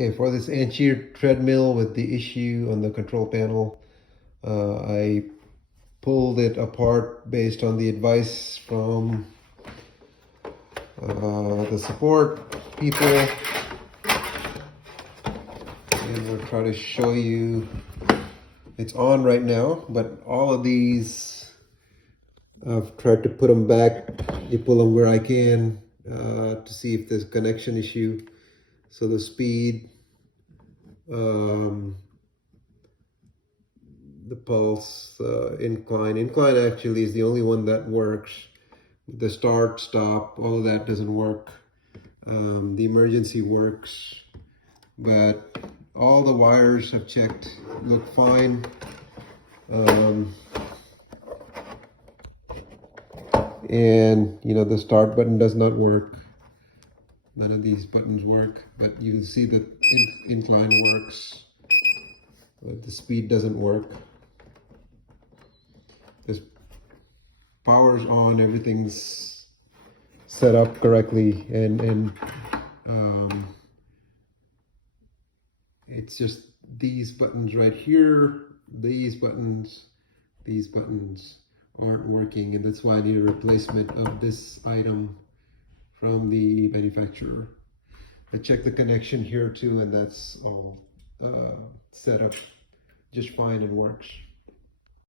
Okay, for this Ancheer treadmill with the issue on the control panel, I pulled it apart based on the advice from the support people, and we'll try to show you. It's on right now, but all of these I've tried to put them back. You pull them where I can to see if there's a connection issue. So the speed, the pulse, incline actually is the only one that works. The start, stop, all of that doesn't work. The emergency works, but all the wires have checked, look fine. And the start button does not work. None of these buttons work, but you can see that incline works, but the speed doesn't work. This power's on, everything's set up correctly, and it's just these buttons right here, these buttons aren't working, and that's why I need a replacement of this item from the manufacturer. I checked the connection here too, and that's all set up just fine and works.